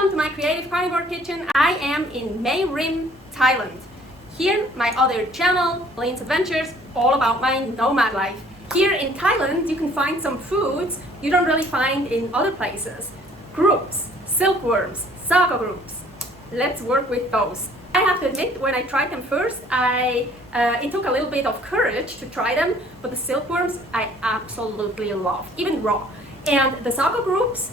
Welcome to my creative carnivore kitchen. I am in Mae Rim, Thailand. Here, my other channel, Blaine's Adventures, all about my nomad life. Here in Thailand, you can find some foods you don't really find in other places. Grubs, silkworms, Sago Grubs. Let's work with those. I have to admit, when I tried them first, it took a little bit of courage to try them, but the silkworms I absolutely love, even raw. And the Sago Grubs,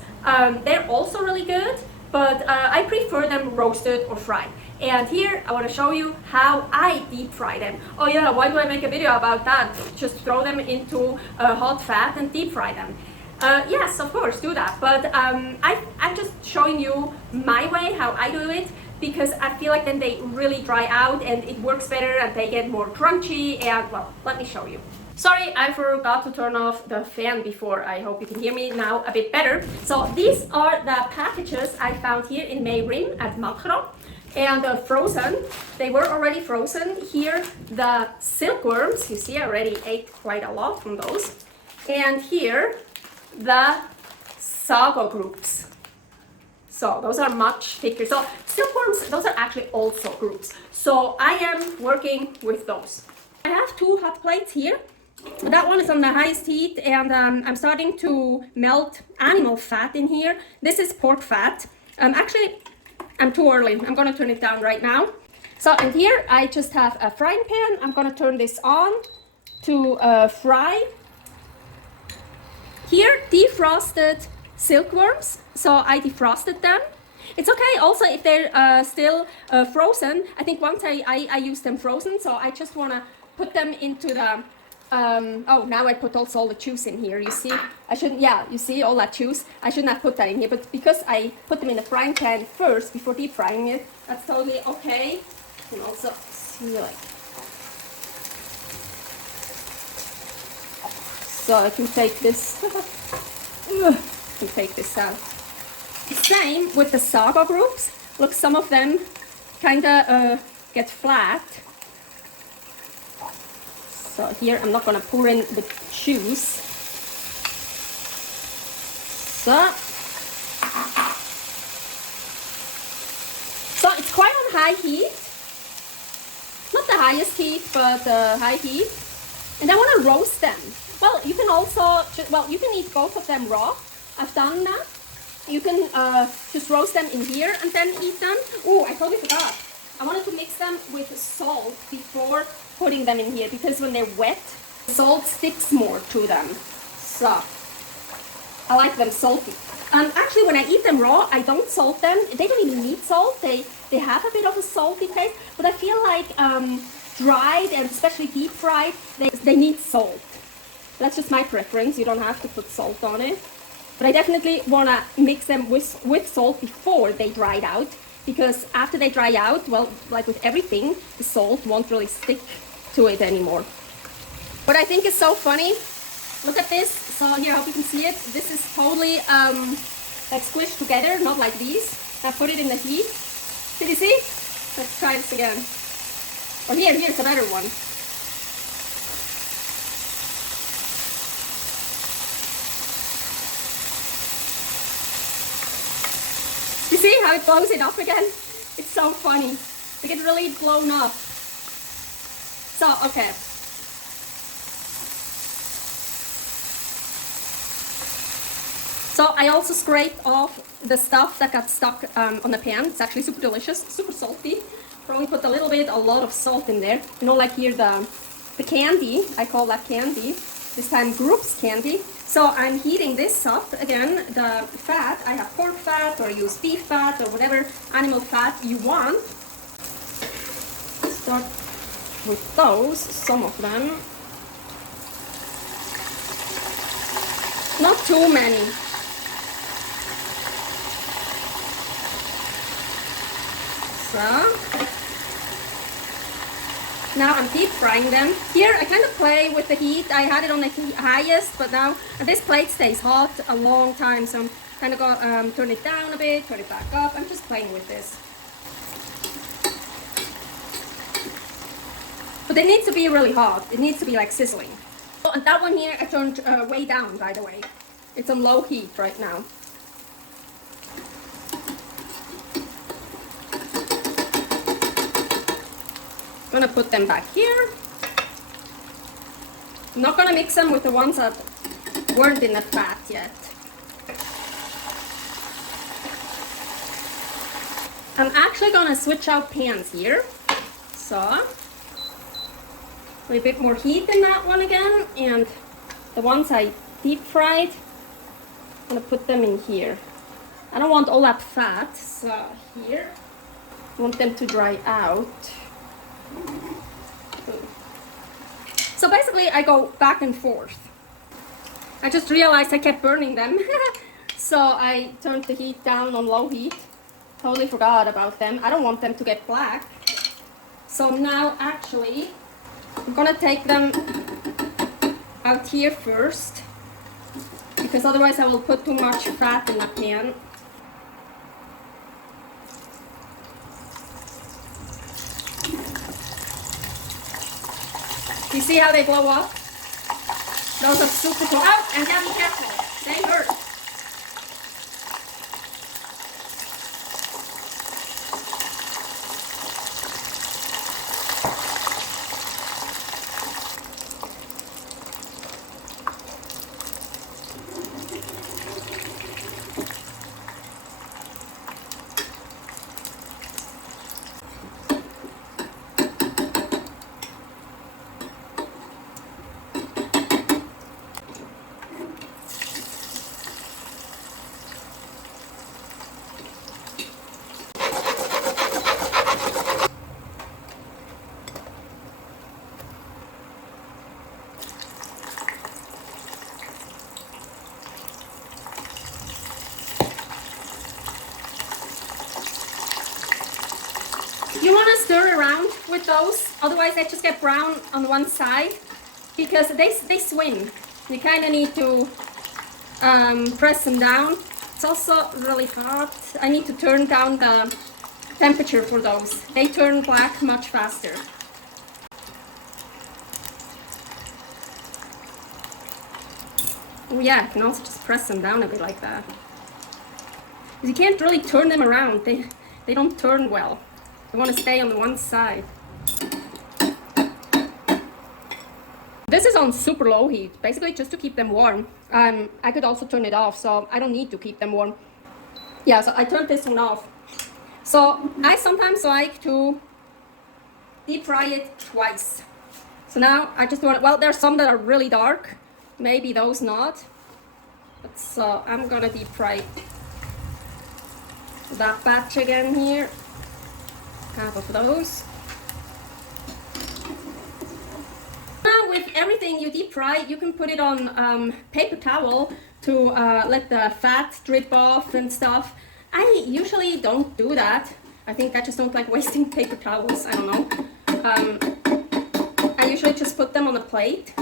they're also really good, but I prefer them roasted or fried. And here I want to show you how I deep fry them. Oh yeah, why do I make a video about that? Just throw them into hot fat and deep fry them. Yes, of course, do that. But I'm just showing you my way, how I do it, because I feel like then they really dry out and it works better and they get more crunchy. And well, let me show you. Sorry, I forgot to turn off the fan before. I hope you can hear me now a bit better. So these are the packages I found here in Mae Rim at Makro. And frozen. They were already frozen. Here, the silkworms. You see, I already ate quite a lot from those. And here, the Sago Grubs. So those are much thicker. So silkworms, those are actually also groups. So I am working with those. I have two hot plates here. That one is on the highest heat, and I'm starting to melt animal fat in here. This is pork fat. Actually, I'm too early. I'm gonna turn it down right now. So, and here I just have a frying pan. I'm gonna turn this on to fry. Here, defrosted silkworms. So I defrosted them. It's okay also if they're still frozen. I think once I use them frozen, so I just wanna put them into the oh, now I put also all the juice in here, you see? I shouldn't, yeah, you see all that juice? I shouldn't have put that in here, but because I put them in the frying pan first before deep frying it, that's totally okay. You can also see like... So I can take this, I can take this out. Same with the Sago Grubs. Look, some of them kinda get flat. So here I'm not gonna pour in the juice. So it's quite on high heat. Not the highest heat, but high heat. And I want to roast them. Well, you can also, you can eat both of them raw. I've done that. You can just roast them in here and then eat them. Oh, I totally forgot. I wanted to mix them with salt before putting them in here, because when they're wet, salt sticks more to them. So I like them salty. Actually, when I eat them raw, I don't salt them. They don't even need salt. They have a bit of a salty taste, but I feel like dried and especially deep fried, they need salt. That's just my preference. You don't have to put salt on it, but I definitely want to mix them with salt before they dried out, because after they dry out, well, like with everything, the salt won't really stick to it anymore. What I think is so funny, look at this. So here, I hope you can see it. This is totally like squished together, not like these. I put it in the heat. Did you see? Let's try this again. Or here's a better one. You see how it blows it up again? It's so funny. They get really blown up. So, okay. So I also scraped off the stuff that got stuck on the pan. It's actually super delicious, super salty. Probably put a lot of salt in there. You know, like here the candy, I call that candy. This time Grubs candy. So I'm heating this up again. The fat, I have pork fat or use beef fat or whatever animal fat you want. Start with those, some of them. Not too many. So now I'm deep frying them. Here I kind of play with the heat. I had it on the highest, but now this plate stays hot a long time, so I'm kind of gonna turn it down a bit, turn it back up. I'm just playing with this. But it needs to be really hot. It needs to be like sizzling. Oh, and that one here I turned way down, by the way. It's on low heat right now. gonna put them back here. I'm not gonna mix them with the ones that weren't in the fat yet. I'm actually gonna switch out pans here. So, a bit more heat in that one again, and the ones I deep fried, I'm gonna put them in here. I don't want all that fat, so here, I want them to dry out. So basically I go back and forth. I just realized I kept burning them. So I turned the heat down on low heat. Totally forgot about them. I don't want them to get black. So now actually I'm gonna take them out here first, because otherwise I will put too much fat in the pan. You see how they blow up? Those are super cool. Oh, and yeah, be careful. They hurt. You want to stir around with those, otherwise they just get brown on one side, because they swim. You kind of need to press them down. It's also really hot. I need to turn down the temperature for those. They turn black much faster. Oh yeah, I can also just press them down a bit like that. You can't really turn them around. They don't turn well. I want to stay on one side. This is on super low heat, basically just to keep them warm. I could also turn it off, so I don't need to keep them warm. Yeah, so I turned this one off. So I sometimes like to deep fry it twice. So now I just want, well, there's some that are really dark, maybe those not. But so I'm gonna deep fry that batch again here. Half of those. Now with everything you deep fry, you can put it on paper towel to let the fat drip off and stuff. I usually don't do that. I think I just don't like wasting paper towels. I don't know. I usually just put them on a plate.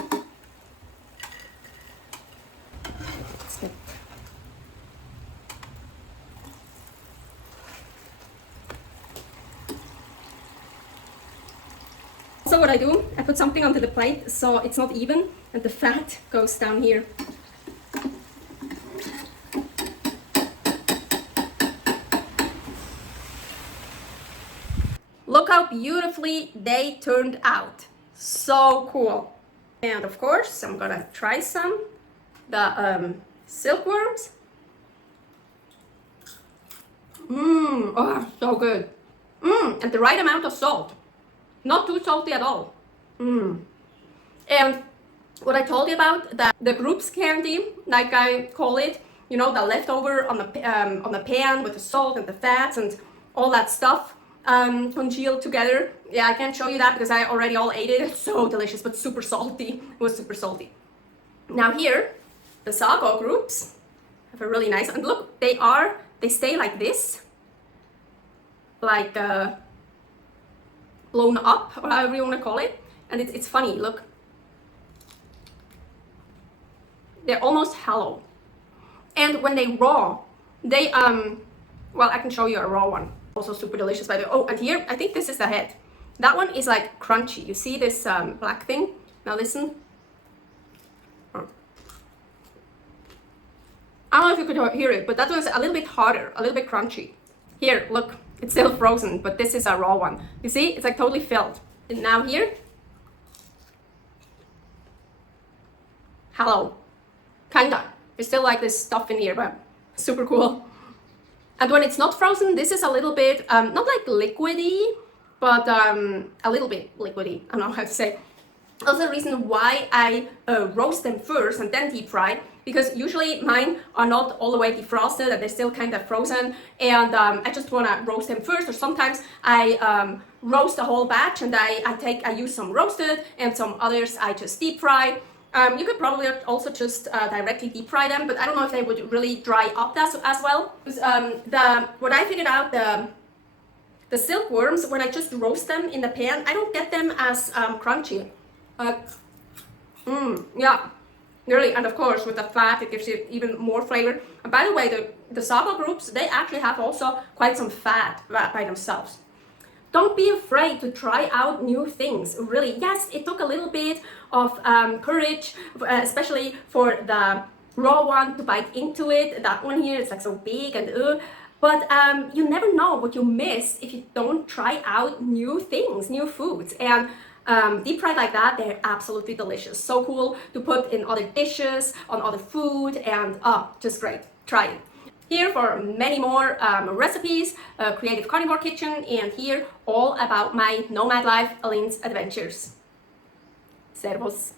So what I do, I put something onto the plate so it's not even and the fat goes down here. Look how beautifully they turned out. So cool. And of course, I'm gonna try some. The silkworms. Oh, so good. And the right amount of salt. Not too salty at all. And what I told you about, the groups candy, like I call it, you know, the leftover on the pan with the salt and the fats and all that stuff congealed together. Yeah, I can't show you that because I already all ate it. It's so delicious, but super salty. It was super salty. Now here, the Sago Grubs have a really nice, and look, they stay like this, like blown up, or however you want to call it. And it's funny, look. They're almost hollow. And when they raw, they, well, I can show you a raw one. Also super delicious, by the way. Oh, and here, I think this is the head. That one is like crunchy. You see this black thing? Now listen. I don't know if you could hear it, but that one's a little bit harder, a little bit crunchy. Here, look. It's still frozen, but this is a raw one. You see, it's like totally filled. And now here. Hello. Kinda. There's still like this stuff in here, but super cool. And when it's not frozen, this is a little bit, not like liquidy, but a little bit liquidy. I don't know how to say. Also the reason why I roast them first and then deep fry, because usually mine are not all the way defrosted and they're still kind of frozen, and I just want to roast them first. Or sometimes I roast a whole batch and I use some roasted and some others I just deep fry. You could probably also just directly deep fry them, but I don't know if they would really dry up as well. What I figured out, the silkworms, when I just roast them in the pan, I don't get them as crunchy. Yeah, really, and of course with the fat it gives you even more flavor. And by the way, the Sago Grubs, they actually have also quite some fat by themselves. Don't be afraid to try out new things. Really, yes, it took a little bit of courage, especially for the raw one to bite into it. That one here is like so big and but you never know what you miss if you don't try out new things, new foods. And deep fried like that, they're absolutely delicious. So cool to put in other dishes, on other food, and just great. Try it. Here for many more recipes, Creative Carnivore Kitchen, and here all about my nomad life, Aline's adventures. Servus.